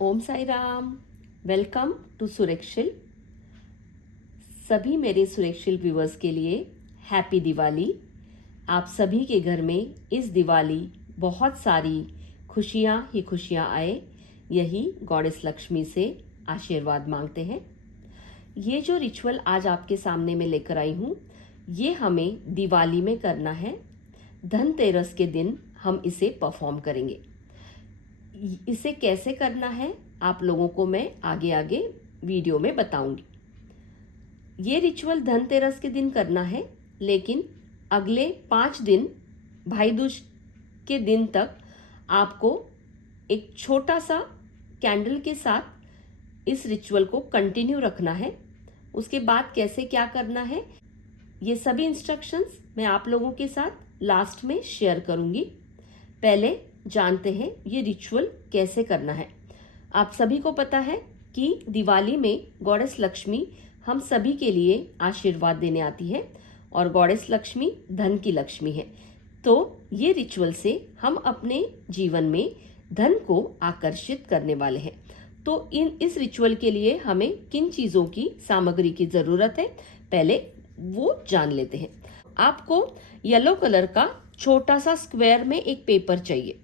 Om Sai Ram. Welcome to सुरेक्षिल। सभी मेरे सुरेक्षिल व्यूवर्स के लिए हैप्पी दिवाली। आप सभी के घर में इस दिवाली बहुत सारी खुशियाँ ही खुशियाँ आए, यही गॉडेस लक्ष्मी से आशीर्वाद मांगते हैं। ये जो रिचुअल आज आपके सामने मैं लेकर आई हूँ, ये हमें दिवाली में करना है। धनतेरस के दिन हम इसे परफॉर्म करेंगे। इसे कैसे करना है आप लोगों को मैं आगे आगे वीडियो में बताऊंगी। ये रिचुअल धनतेरस के दिन करना है, लेकिन अगले 5 दिन भाई दूज के दिन तक आपको एक छोटा सा कैंडल के साथ इस रिचुअल को कंटिन्यू रखना है। उसके बाद कैसे क्या करना है, ये सभी इंस्ट्रक्शंस मैं आप लोगों के साथ लास्ट में शेयर करूंगी। पहले जानते हैं ये रिचुअल कैसे करना है। आप सभी को पता है कि दिवाली में गॉडेस लक्ष्मी हम सभी के लिए आशीर्वाद देने आती है और गॉडेस लक्ष्मी धन की लक्ष्मी है। तो ये रिचुअल से हम अपने जीवन में धन को आकर्षित करने वाले हैं। तो इस रिचुअल के लिए हमें किन चीज़ों की सामग्री की ज़रूरत है, पहले वो जान लेते हैं। आपको येलो कलर का छोटा सा स्क्वायर में एक पेपर चाहिए।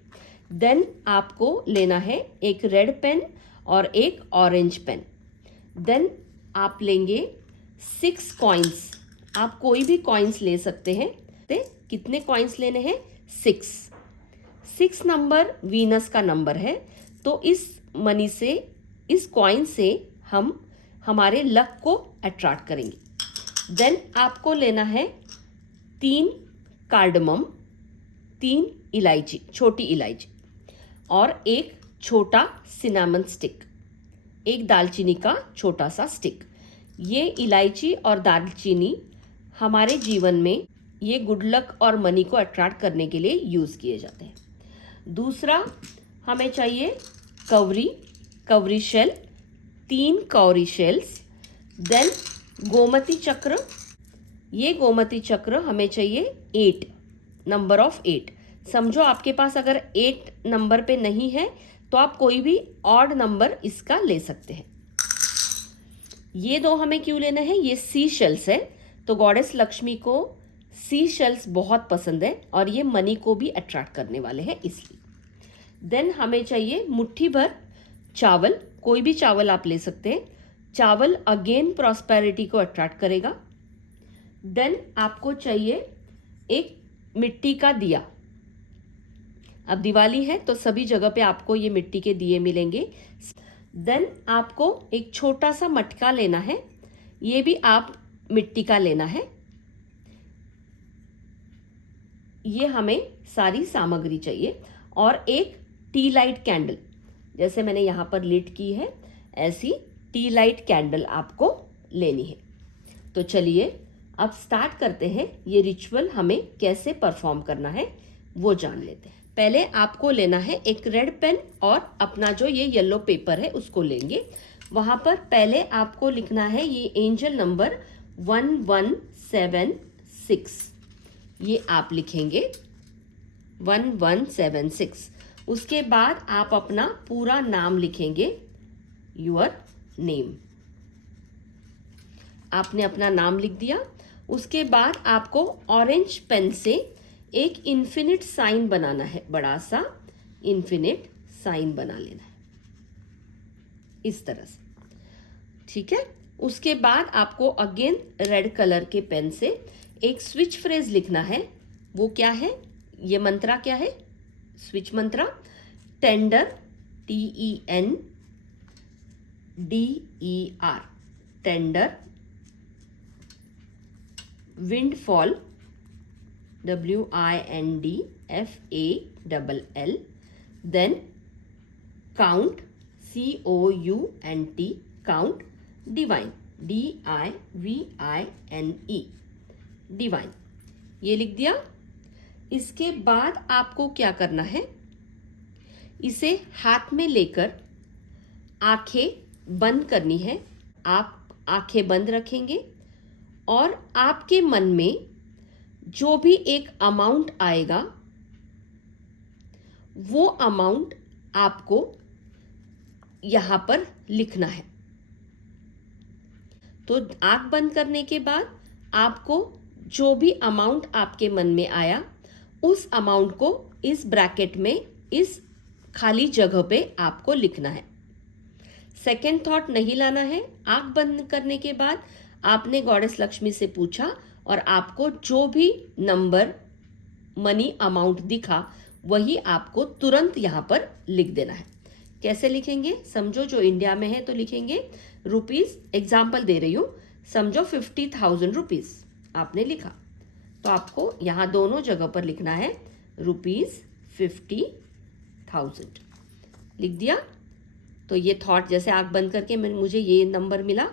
देन आपको लेना है एक रेड पेन और एक ऑरेंज पेन। देन आप लेंगे 6 कॉइन्स। आप कोई भी कॉइन्स ले सकते हैं। कितने कॉइन्स लेने हैं? 6 नंबर वीनस का नंबर है, तो इस मनी से, इस कॉइन से हम हमारे लक को अट्रैक्ट करेंगे। देन आपको लेना है 3 कार्डमम, 3 इलायची, छोटी इलायची, और एक छोटा सिनेमन स्टिक, एक दालचीनी का छोटा सा स्टिक। ये इलायची और दालचीनी हमारे जीवन में ये गुड लक और मनी को अट्रैक्ट करने के लिए यूज़ किए जाते हैं। दूसरा हमें चाहिए कवरी शेल, 3 कौरी शेल्स। देन गोमती चक्र, ये गोमती चक्र हमें चाहिए 8, नंबर ऑफ 8। समझो आपके पास अगर 8 नंबर पे नहीं है तो आप कोई भी ऑड नंबर इसका ले सकते हैं। ये 2 हमें क्यों लेना है? ये सी शेल्स है, तो गॉडेस लक्ष्मी को सी शेल्स बहुत पसंद है और ये मनी को भी अट्रैक्ट करने वाले हैं, इसलिए। देन हमें चाहिए मुट्ठी भर चावल, कोई भी चावल आप ले सकते हैं। चावल अगेन प्रॉस्पेरिटी को अट्रैक्ट करेगा। देन आपको चाहिए एक मिट्टी का दिया। अब दिवाली है तो सभी जगह पे आपको ये मिट्टी के दिए मिलेंगे। देन आपको एक छोटा सा मटका लेना है, ये भी आप मिट्टी का लेना है। ये हमें सारी सामग्री चाहिए। और एक टी लाइट कैंडल, जैसे मैंने यहाँ पर लिट की है, ऐसी टी लाइट कैंडल आपको लेनी है। तो चलिए अब स्टार्ट करते हैं। ये रिचुअल हमें कैसे परफॉर्म करना है वो जान लेते हैं। पहले आपको लेना है एक रेड पेन और अपना जो ये येलो पेपर है उसको लेंगे। वहाँ पर पहले आपको लिखना है ये एंजल नंबर 1176, ये आप लिखेंगे 1176। उसके बाद आप अपना पूरा नाम लिखेंगे, योर नेम। आपने अपना नाम लिख दिया। उसके बाद आपको ऑरेंज पेन से एक इन्फिनिट साइन बनाना है, बड़ा सा इन्फिनिट साइन बना लेना है इस तरह से, ठीक है। उसके बाद आपको अगेन रेड कलर के पेन से एक स्विच फ्रेज लिखना है। वो क्या है? ये मंत्रा क्या है? Switch mantra, tender, TENDER, tender, windfall, WINDFALL, then count, COUNT, count, divine, DIVINE, divine, ये लिख दिया। इसके बाद आपको क्या करना है? इसे हाथ में लेकर आंखें बंद करनी है। आप आंखें बंद रखेंगे और आपके मन में जो भी एक अमाउंट आएगा वो अमाउंट आपको यहाँ पर लिखना है। तो आंख बंद करने के बाद आपको जो भी अमाउंट आपके मन में आया उस अमाउंट को इस ब्रैकेट में इस खाली जगह पे आपको लिखना है। सेकेंड थॉट नहीं लाना है। आंख बंद करने के बाद आपने गॉडेस लक्ष्मी से पूछा और आपको जो भी नंबर मनी अमाउंट दिखा वही आपको तुरंत यहाँ पर लिख देना है। कैसे लिखेंगे समझो। जो इंडिया में है तो लिखेंगे रुपीज, एग्जाम्पल दे रही हूँ, समझो 50,000 रुपीज आपने लिखा, तो आपको यहाँ दोनों जगह पर लिखना है रुपीज 50,000 लिख दिया। तो ये थॉट जैसे आंख बंद करके मुझे ये नंबर मिला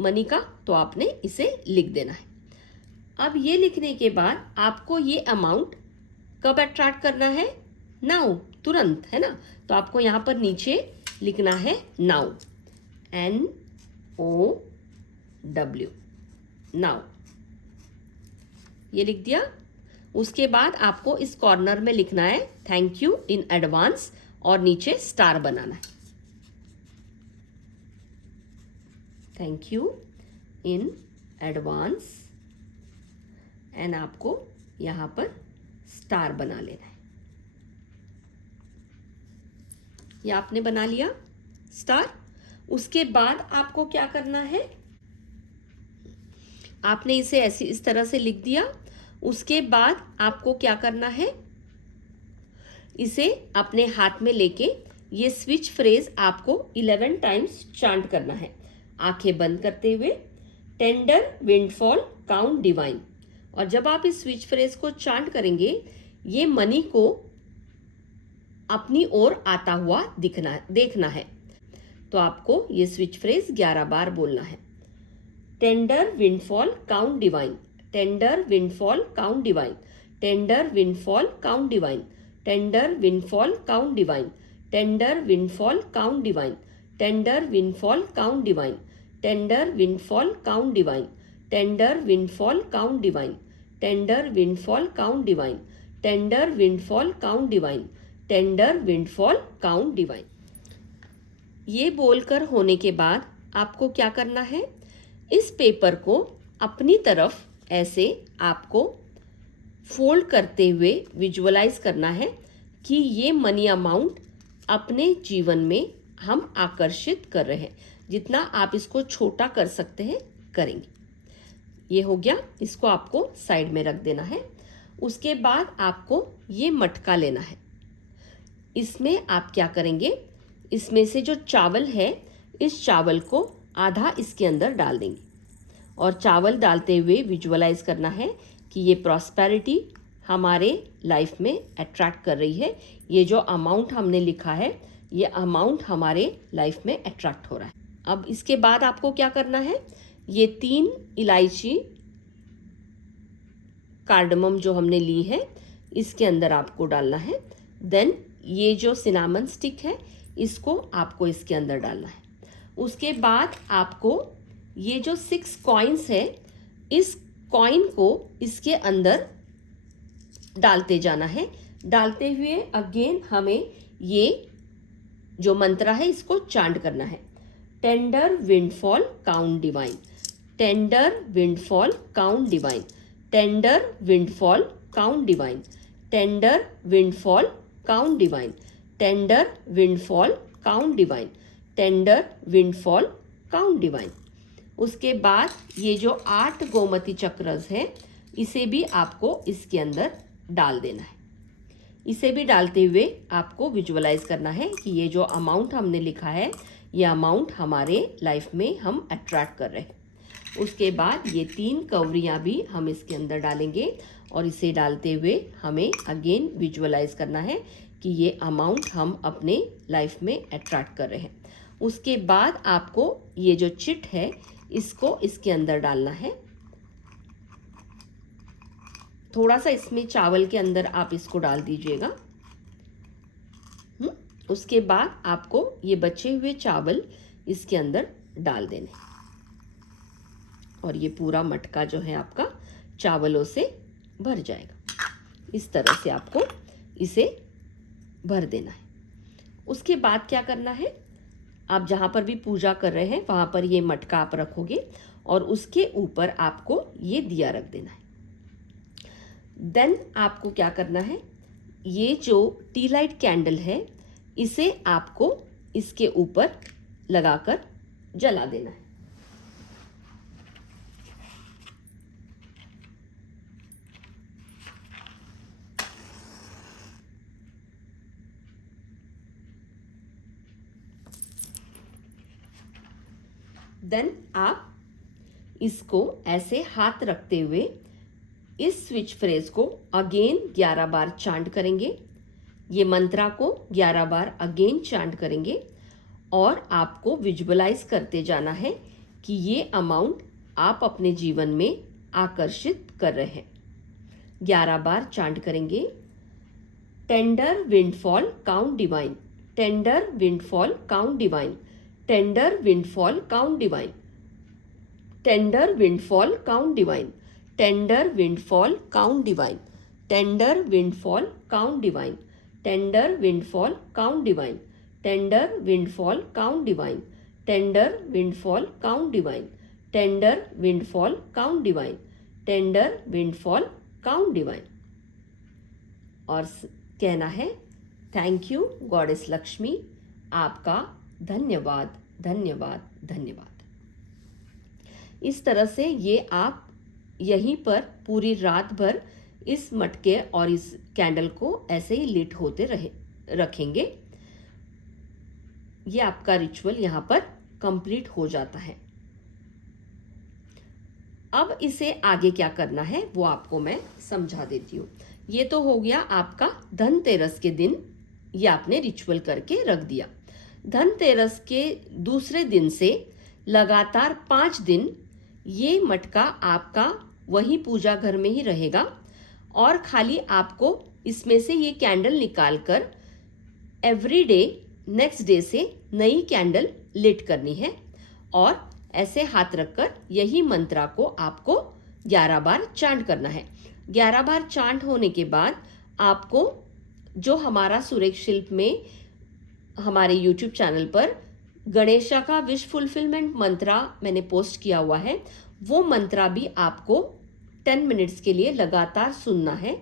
मनी का, तो आपने इसे लिख देना है। अब ये लिखने के बाद आपको ये अमाउंट कब अट्रैक्ट करना है? नाउ, तुरंत, है ना। तो आपको यहाँ पर नीचे लिखना है नाउ, NOW, नाउ, ये लिख दिया। उसके बाद आपको इस कॉर्नर में लिखना है थैंक यू इन एडवांस और नीचे स्टार बनाना है, thank you in advance, and आपको यहां पर स्टार बना लेना है। ये आपने बना लिया स्टार। उसके बाद आपको क्या करना है? आपने इसे ऐसी इस तरह से लिख दिया। उसके बाद आपको क्या करना है? इसे अपने हाथ में लेके ये स्विच फ्रेज आपको 11 टाइम्स चांट करना है, आंखें बंद करते हुए। Tender windfall count divine. और जब आप इस स्विच फ्रेज को चांट करेंगे ये मनी को अपनी ओर आता हुआ देखना है। तो आपको ये स्विच फ्रेज 11 बार बोलना है। Tender windfall count divine, tender windfall count divine, tender windfall count divine, tender windfall count divine, tender windfall count divine, tender windfall count divine, tender windfall count divine, tender windfall count divine, tender windfall count divine, tender windfall count divine, tender windfall count divine. ये बोलकर होने के बाद आपको क्या करना है? इस पेपर को अपनी तरफ ऐसे आपको फोल्ड करते हुए विजुअलाइज करना है कि ये मनी अमाउंट अपने जीवन में हम आकर्षित कर रहे हैं। जितना आप इसको छोटा कर सकते हैं करेंगे। ये हो गया, इसको आपको साइड में रख देना है। उसके बाद आपको ये मटका लेना है। इसमें आप क्या करेंगे? इसमें से जो चावल है इस चावल को आधा इसके अंदर डाल देंगे और चावल डालते हुए विजुअलाइज करना है कि ये प्रॉस्पेरिटी हमारे लाइफ में अट्रैक्ट कर रही है। ये जो अमाउंट हमने लिखा है ये अमाउंट हमारे लाइफ में अट्रैक्ट हो रहा है। अब इसके बाद आपको क्या करना है? ये 3 इलायची कार्डमम जो हमने ली है इसके अंदर आपको डालना है। देन ये जो सिनामन स्टिक है इसको आपको इसके अंदर डालना है। उसके बाद आपको ये जो 6 कॉइन्स है इस कॉइन को इसके अंदर डालते जाना है। डालते हुए अगेन हमें ये जो मंत्र है इसको चांट करना है। Tender windfall count divine, tender windfall count divine, tender windfall count divine, tender windfall count divine, tender windfall count divine, tender windfall count divine. उसके बाद ये जो 8 गोमती चक्रस है इसे भी आपको इसके अंदर डाल देना है। इसे भी डालते हुए आपको विजुअलाइज करना है कि ये जो अमाउंट हमने लिखा है ये अमाउंट हमारे लाइफ में हम अट्रैक्ट कर रहे हैं। उसके बाद ये 3 कवरियाँ भी हम इसके अंदर डालेंगे और इसे डालते हुए हमें अगेन विजुअलाइज करना है कि ये अमाउंट हम अपने लाइफ में अट्रैक्ट कर रहे हैं। उसके बाद आपको ये जो चिट है इसको इसके अंदर डालना है। थोड़ा सा इसमें चावल के अंदर आप इसको डाल दीजिएगा। उसके बाद आपको ये बचे हुए चावल इसके अंदर डाल देने और ये पूरा मटका जो है आपका चावलों से भर जाएगा। इस तरह से आपको इसे भर देना है। उसके बाद क्या करना है? आप जहाँ पर भी पूजा कर रहे हैं वहाँ पर ये मटका आप रखोगे और उसके ऊपर आपको ये दिया रख देना है। देन आपको क्या करना है, ये जो टी लाइट कैंडल है इसे आपको इसके ऊपर लगाकर जला देना है। देन आप इसको ऐसे हाथ रखते हुए इस स्विच फ्रेज को अगेन 11 बार चांट करेंगे। ये मंत्रा को 11 बार अगेन चांट करेंगे और आपको विजुअलाइज करते जाना है कि ये अमाउंट आप अपने जीवन में आकर्षित कर रहे हैं। 11 बार चांट करेंगे। Tender windfall count divine, tender windfall count divine, tender windfall count divine, tender windfall count divine, tender windfall count divine, tender windfall count divine, tender windfall count divine, tender windfall count divine, tender windfall count divine, tender windfall count divine, tender windfall count divine. और कहना है thank you goddess Lakshmi, आपका धन्यवाद धन्यवाद धन्यवाद। इस तरह से ये आप यहीं पर पूरी रात भर इस मटके और इस कैंडल को ऐसे ही लिट होते रखेंगे। ये आपका रिचुअल यहाँ पर कंप्लीट हो जाता है। अब इसे आगे क्या करना है वो आपको मैं समझा देती हूँ। ये तो हो गया आपका धनतेरस के दिन, ये आपने रिचुअल करके रख दिया। धनतेरस के दूसरे दिन से लगातार 5 दिन ये मटका आपका वही पूजा घर में ही रहेगा और खाली आपको इसमें से ये कैंडल निकालकर एवरी डे नेक्स्ट डे से नई कैंडल लिट करनी है और ऐसे हाथ रखकर यही मंत्रा को आपको 11 बार चांट करना है। 11 बार चांट होने के बाद आपको जो हमारा सुरेख शिल्प में हमारे YouTube चैनल पर गणेशा का विश फुलफिलमेंट मंत्रा मैंने पोस्ट किया हुआ है, वो मंत्रा भी आपको 10 मिनट्स के लिए लगातार सुनना है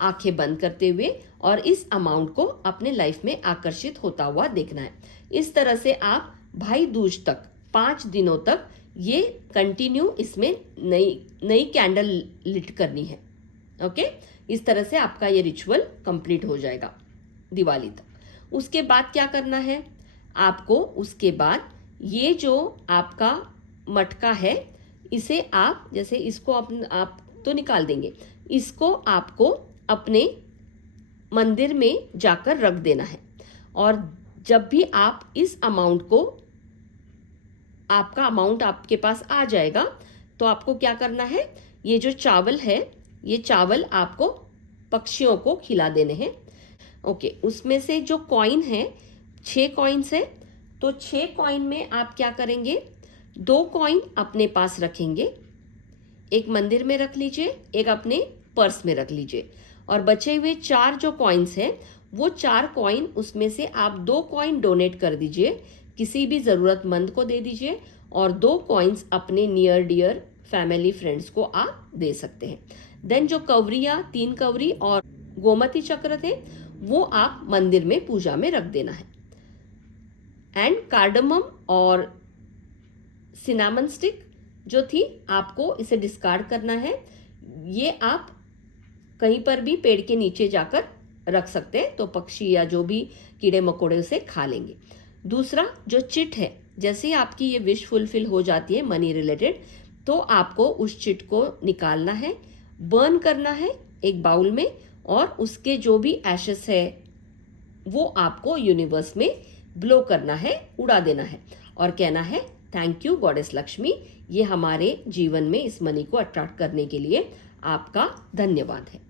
आंखें बंद करते हुए और इस अमाउंट को अपने लाइफ में आकर्षित होता हुआ देखना है। इस तरह से आप भाई दूज तक 5 दिनों तक ये कंटिन्यू इसमें नई कैंडल लिट करनी है। ओके, इस तरह से आपका ये रिचुअल कंप्लीट हो जाएगा दिवाली तक। उसके बाद क्या करना है आपको, उसके बाद ये जो आपका मटका है इसे आप जैसे इसको आप तो निकाल देंगे, इसको आपको अपने मंदिर में जाकर रख देना है और जब भी आप इस अमाउंट को, आपका अमाउंट आपके पास आ जाएगा तो आपको क्या करना है, ये जो चावल है ये चावल आपको पक्षियों को खिला देने हैं। ओके, उसमें से जो कॉइन है 6 कॉइन्स है तो 6 कॉइन में आप क्या करेंगे, 2 कॉइन अपने पास रखेंगे, एक मंदिर में रख लीजिए, एक अपने पर्स में रख लीजिए और बचे हुए 4 जो कॉइन्स हैं वो 4 कॉइन उसमें से आप 2 कॉइन डोनेट कर दीजिए, किसी भी ज़रूरतमंद को दे दीजिए और 2 कॉइन्स अपने नियर डियर फैमिली फ्रेंड्स को आप दे सकते हैं। देन जो कवरियाँ 3 कवरी और गोमती चक्र थे वो आप मंदिर में पूजा में रख देना है। एंड कार्डमम और सिनामन स्टिक जो थी आपको इसे डिस्कार्ड करना है, ये आप कहीं पर भी पेड़ के नीचे जाकर रख सकते हैं तो पक्षी या जो भी कीड़े मकोड़े उसे खा लेंगे। दूसरा जो चिट है, जैसे ही आपकी ये विश फुलफिल हो जाती है मनी रिलेटेड तो आपको उस चिट को निकालना है, बर्न करना है एक बाउल में और उसके जो भी एशेस है वो आपको यूनिवर्स में ब्लो करना है, उड़ा देना है और कहना है थैंक यू गॉडेस लक्ष्मी, ये हमारे जीवन में इस मनी को अट्रैक्ट करने के लिए आपका धन्यवाद है।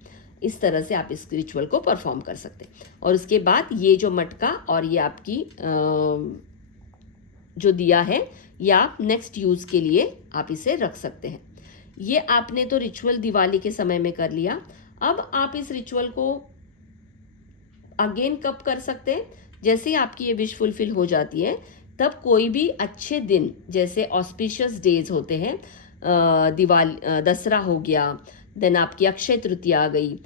इस तरह से आप इस रिचुअल को परफॉर्म कर सकते हैं और उसके बाद ये जो मटका और ये आपकी जो दिया है ये आप नेक्स्ट यूज़ के लिए आप इसे रख सकते हैं। ये आपने तो रिचुअल दिवाली के समय में कर लिया। अब आप इस रिचुअल को अगेन कब कर सकते हैं, जैसे ही आपकी ये विश फुलफिल हो जाती है तब कोई भी अच्छे दिन जैसे ऑस्पिशियस डेज होते हैं, दिवाली, दसरा हो गया, देन आपकी अक्षय तृतीया आ गई,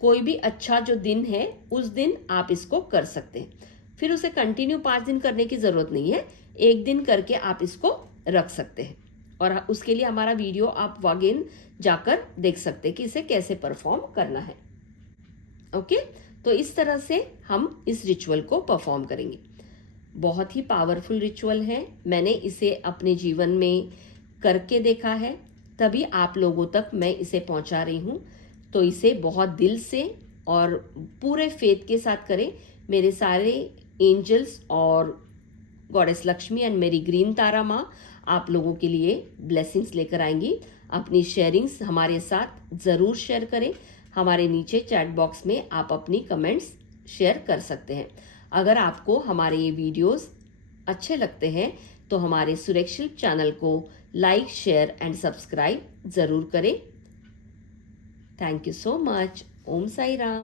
कोई भी अच्छा जो दिन है उस दिन आप इसको कर सकते हैं। फिर उसे कंटिन्यू 5 दिन करने की ज़रूरत नहीं है, एक दिन करके आप इसको रख सकते हैं। और उसके लिए हमारा वीडियो आप अगेन जाकर देख सकते हैं कि इसे कैसे परफॉर्म करना है। ओके, तो इस तरह से हम इस रिचुअल को परफॉर्म करेंगे। बहुत ही पावरफुल रिचुअल है, मैंने इसे अपने जीवन में करके देखा है, तभी आप लोगों तक मैं इसे पहुंचा रही हूं। तो इसे बहुत दिल से और पूरे फेथ के साथ करें। मेरे सारे एंजल्स और गॉडेस लक्ष्मी एंड मेरी ग्रीन तारा माँ आप लोगों के लिए ब्लेसिंग्स लेकर आएंगी। अपनी शेयरिंग्स हमारे साथ ज़रूर शेयर करें। हमारे नीचे चैट बॉक्स में आप अपनी कमेंट्स शेयर कर सकते हैं। अगर आपको हमारे ये वीडियोस अच्छे लगते हैं तो हमारे सुरक्षिल चैनल को लाइक, शेयर एंड सब्सक्राइब ज़रूर करें। Thank you so much. Om Sai Ram.